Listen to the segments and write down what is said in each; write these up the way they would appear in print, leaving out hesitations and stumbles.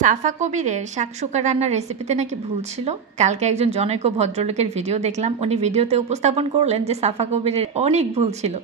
সাফা কবিরের শাকসুকা রান্নার রেসিপিতে নাকি ভুল ছিল। কালকে একজন জনৈক ভদ্রলোকের ভিডিও দেখলাম, উনি ভিডিওতে উপস্থাপন করলেন যে সাফা কবিরের অনেক ভুল ছিল,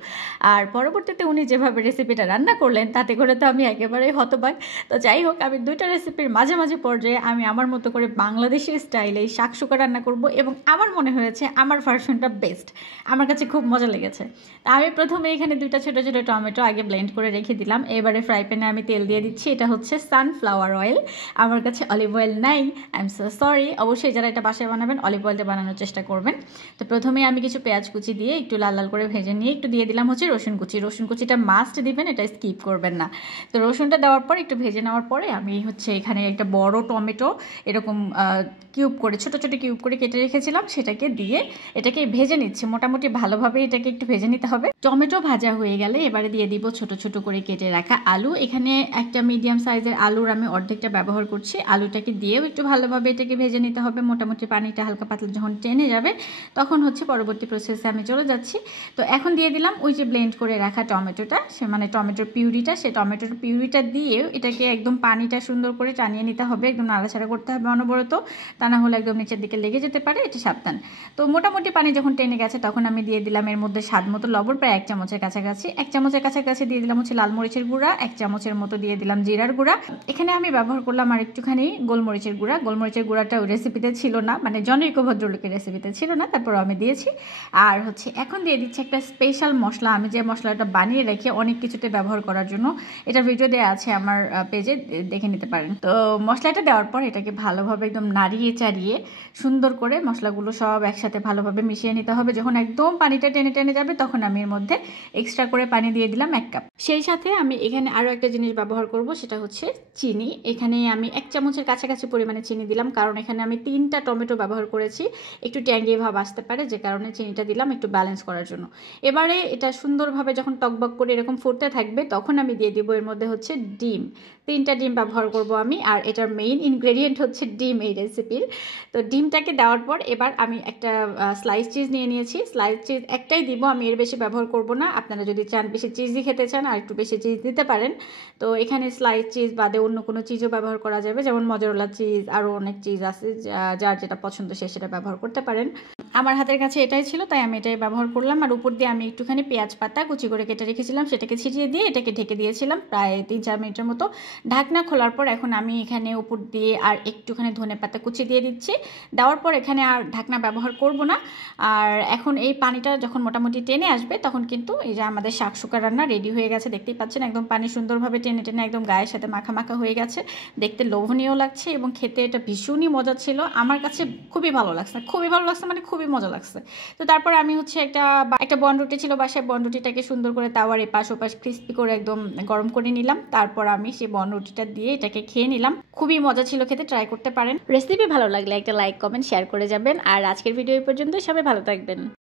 আর পরবর্তীতে উনি যেভাবে রেসিপিটা রান্না করলেন তাতে করে তো আমি একেবারেই হতবাক। তো যাই হোক, আমি দুইটা রেসিপির মাঝামাঝি পর্যায়ে আমি আমার মতো করে বাংলাদেশি স্টাইলে শাকসুকা রান্না করব, এবং আমার মনে হয়েছে আমার ভার্সনটা বেস্ট। আমার কাছে খুব মজা লেগেছে। তা আমি প্রথমে এখানে দুইটা ছোটো ছোটো টমেটো আগে ব্লেন্ড করে রেখে দিলাম। এবারে ফ্রাই প্যানে আমি তেল দিয়ে দিচ্ছি। এটা হচ্ছে সানফ্লাওয়ার অয়েল, আমার কাছে অলিভ অয়েল নাই। I am so sorry. অবশ্যই যারা এটা বাসায় বানাবেন অলিভ অয়েলটা বানানোর চেষ্টা করবেন। তো প্রথমে আমি কিছু পেঁয়াজ কুচি দিয়ে একটু লাল লাল করে ভেজে নিয়ে একটু দিয়ে দিলাম হচ্ছে রসুন কুচি। রসুন কুচিটা মাস্ট দিবেন, এটা স্কিপ করবেন না। তো রসুনটা দেওয়ার পর একটু ভেজে নেওয়ার পরে আমি হচ্ছে এখানে একটা বড় টমেটো এরকম কিউব করে ছোটো ছোটো কিউব করে কেটে রেখেছিলাম, সেটাকে দিয়ে এটাকে ভেজে নিচ্ছি। মোটামুটি ভালোভাবে এটাকে একটু ভেজে নিতে হবে। টমেটো ভাজা হয়ে গেলে এবারে দিয়ে দিব ছোট ছোট করে কেটে রাখা আলু। এখানে একটা মিডিয়াম সাইজের আলুর আমি অর্ধেকটা ব্যবহার করছি। আলুটাকে দিয়েও একটু ভালোভাবে এটাকে ভেজে নিতে হবে। মোটামুটি পানিটা হালকা পাতলা যখন টেনে যাবে তখন হচ্ছে পরবর্তী প্রসেসে আমি চলে যাচ্ছি। তো এখন দিয়ে দিলাম ওই যে ব্লেন্ড করে রাখা টমেটোটা, সে মানে টমেটোর পিউরিটা, সে টমেটোর পিউরিটা দিয়েও এটাকে একদম পানিটা সুন্দর করে টানিয়ে নিতে হবে। একদম নাড়াচাড়া করতে হবে অনবরত, তা না হলে একদম নিচের দিকে লেগে যেতে পারে, এটা সাবধান। তো মোটামুটি পানি যখন টেনে গেছে তখন আমি দিয়ে দিলাম এর মধ্যে স্বাদ মতো লবণ, প্রায় 1 চামচের কাছাকাছি। 1 চামচের কাছাকাছি দিয়ে দিলাম হচ্ছে লাল মরিচের গুঁড়া, 1 চামচের মতো দিয়ে দিলাম জিরার গুঁড়া। এখানে আমি ব্যবহার করলাম আর একটুখানি গোলমরিচের গুঁড়া। গোলমরিচের গুঁড়াটা ওই রেসিপিতে ছিল না, মানে জনৈক ভদ্রলোকের রেসিপিতে ছিল না, তারপর আমি দিয়েছি। আর হচ্ছে এখন দিয়ে দিচ্ছি একটা স্পেশাল মশলা, আমি যে মশলাটা বানিয়ে রেখে অনেক কিছুতে ব্যবহার করার জন্য, এটা ভিডিও দেওয়া আছে আমার পেজে, দেখে নিতে পারেন। তো মশলাটা দেওয়ার পর এটাকে ভালোভাবে একদম নাড়িয়ে চাড়িয়ে সুন্দর করে মশলাগুলো সব একসাথে ভালোভাবে মিশিয়ে নিতে হবে। যখন একদম পানিটা টেনে টেনে যাবে তখন আমি এর মধ্যে এক্সট্রা করে পানি দিয়ে দিলাম 1 কাপ। সেই সাথে আমি এখানে আরও একটা জিনিস ব্যবহার করব, সেটা হচ্ছে চিনি। এখানে আমি 1 চামচের কাছাকাছি পরিমাণে চিনি দিলাম, কারণ এখানে আমি 3টা টমেটো ব্যবহার করেছি, একটু ট্যাঙ্গি ভাব আসতে পারে, যে কারণে চিনিটা দিলাম একটু ব্যালেন্স করার জন্য। এবারে এটা সুন্দরভাবে যখন টকবক করে এরকম ফুটতে থাকবে তখন আমি দিয়ে দিব এর মধ্যে হচ্ছে ডিম। 3টা ডিম ব্যবহার করব আমি, আর এটার মেইন ইনগ্রেডিয়েন্ট হচ্ছে ডিম এই রেসিপির। তো ডিমটাকে দেওয়ার পর এবার আমি একটা স্লাইস চিজ নিয়ে নিয়েছি। স্লাইস চিজ একটাই দিব, আমি এর বেশি ব্যবহার করব না। আপনারা যদি চান বেশি চিজই খেতে চান আর একটু বেশি চিজ দিতে পারেন। তো এখানে স্লাইস চিজ বাদে অন্য কোনো চিজও ব্যবহার করা যাবে, যেমন মজরেলা চিজ, আরও অনেক চিজ আছে, যার যেটা পছন্দ সে সেটা ব্যবহার করতে পারেন। আমার হাতের কাছে এটাই ছিল তাই আমি এটাই ব্যবহার করলাম। আর উপর দিয়ে আমি একটুখানি পেঁয়াজ পাতা কুচি করে কেটে রেখেছিলাম, সেটাকে ছিটিয়ে দিয়ে এটাকে ঢেকে দিয়েছিলাম প্রায় 3-4 মিনিটের মতো। ঢাকনা খোলার পর এখন আমি এখানে উপর দিয়ে আর একটুখানি ধনে পাতা কুচি দিয়ে দিচ্ছি। দেওয়ার পর এখানে আর ঢাকনা ব্যবহার করব না। আর এখন এই পানিটা যখন মোটামুটি টেনে আসবে তখন কিন্তু এই যে আমাদের শাকসুকা রান্না রেডি হয়ে গেছে। দেখতেই পাচ্ছেন একদম পানি সুন্দরভাবে টেনে টেনে একদম গায়ের সাথে মাখা মাখা হয়ে গেছে। দেখতে লোভনীয় লাগছে এবং খেতে এটা ভীষণই মজা ছিল। আমার কাছে খুবই ভালো লাগছে, খুবই ভালো লাগছে, মানে খুবই মজা লাগছে। তো তারপর আমি হচ্ছে একটা বনরুটি ছিল বাসায়, বনরুটিটাকে সুন্দর করে তাওয়ার এপাশ ওপাশ ক্রিস্পি করে একদম গরম করে নিলাম। তারপর আমি সেই বনরুটিটা দিয়ে এটাকে খেয়ে নিলাম। খুবই মজা ছিল খেতে, ট্রাই করতে পারেন। রেসিপি ভালো লাগলে একটা লাইক কমেন্ট শেয়ার করে যাবেন। আর আজকের ভিডিও এই পর্যন্ত, সবাই ভালো থাকবেন।